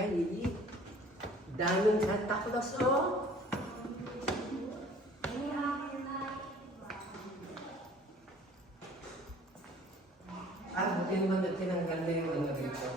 talaga, Lili. Daming Santa Claus, oh. Buti naman na tinanggal na yung ano rito.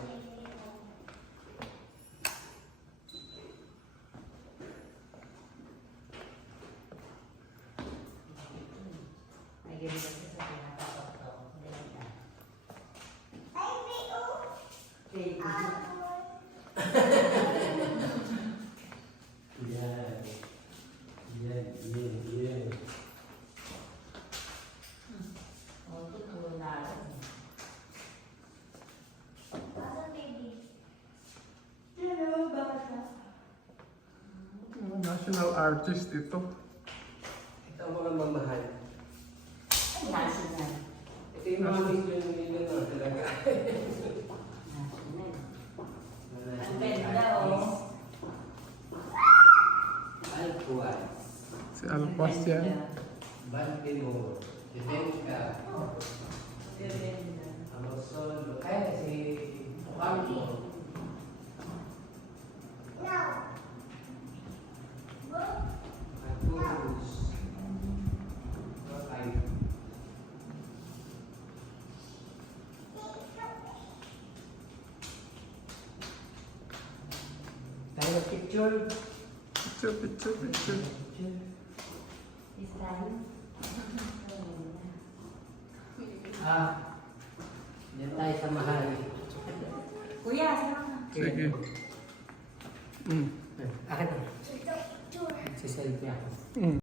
National artist ito. Ito ang mga mamahal. Ay, national. Ito yung mga million na talaga. National. Ang ganda, oh. Alcuaz, Si Alpas yan. Baltimore, Fidenca, Ganda. Amazon, ay si Ocampo. Arcturus. Okay. Tayo picture. Picture. This time. Diyan tayo sa mahal. Kuya, sama ka. Sige. Akin na. Si selfie ako.